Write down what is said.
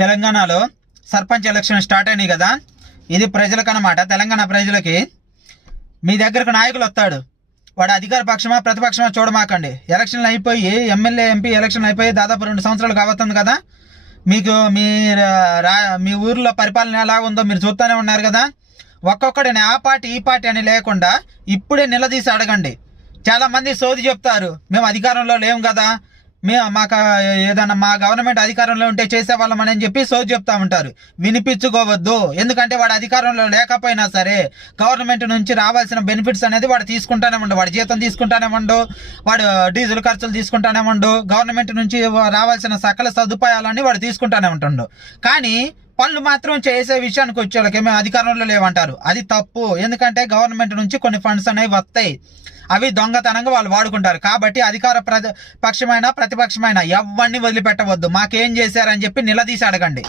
తెలంగాణలో sarpanch election start అయినాయి కదా, ఇది ప్రజలకు అన్నమాట. తెలంగాణ ప్రజలకి మీ దగ్గరకు నాయకులు వస్తాడు, వాడు అధికార పక్షమా ప్రతిపక్షమా చూడమాకండి. ఎలక్షన్లు అయిపోయి ఎమ్మెల్యే ఎంపీ ఎలక్షన్ అయిపోయి దాదాపు 2 సంవత్సరాలు కావస్తుంది కదా. మీకు మీ ఊర్లో పరిపాలన ఎలా ఉందో మీరు చూస్తూనే ఉన్నారు కదా. ఒక్కొక్కడిని ఆ పార్టీ ఈ పార్టీ అని లేకుండా ఇప్పుడే నిలదీసి అడగండి. చాలా మంది సోది చెప్తారు, మేము అధికారంలో లేము కదా, మాకు ఏదన్నా మా గవర్నమెంట్ అధికారంలో ఉంటే చేసేవాళ్ళం అని చెప్పి సోది చెప్తా ఉంటారు. వినిపించుకోవద్దు, ఎందుకంటే వాడు అధికారంలో లేకపోయినా సరే గవర్నమెంట్ నుంచి రావాల్సిన బెనిఫిట్స్ అనేది వాడు తీసుకుంటానే ఉండు. వాడు జీతం తీసుకుంటానే ఉండు, వాడు డీజిల్ ఖర్చులు తీసుకుంటానే ఉండు, గవర్నమెంట్ నుంచి రావాల్సిన సకల సదుపాయాలన్నీ వాడు తీసుకుంటానే ఉంటుండు. కానీ పనులు మాత్రం చేసే విషయానికి వచ్చే వాళ్ళకి మేము అధికారంలో లేవంటారు. అది తప్పు. ఎందుకంటే గవర్నమెంట్ నుంచి కొన్ని ఫండ్స్ అనేవి వస్తాయి, అవి దొంగతనంగా వాళ్ళు వాడుకుంటారు. కాబట్టి అధికార పక్షమైన ప్రతిపక్షమైన ఎవరిని వదిలిపెట్టవద్దు. మాకేం చేశారని చెప్పి నిలదీసి అడగండి.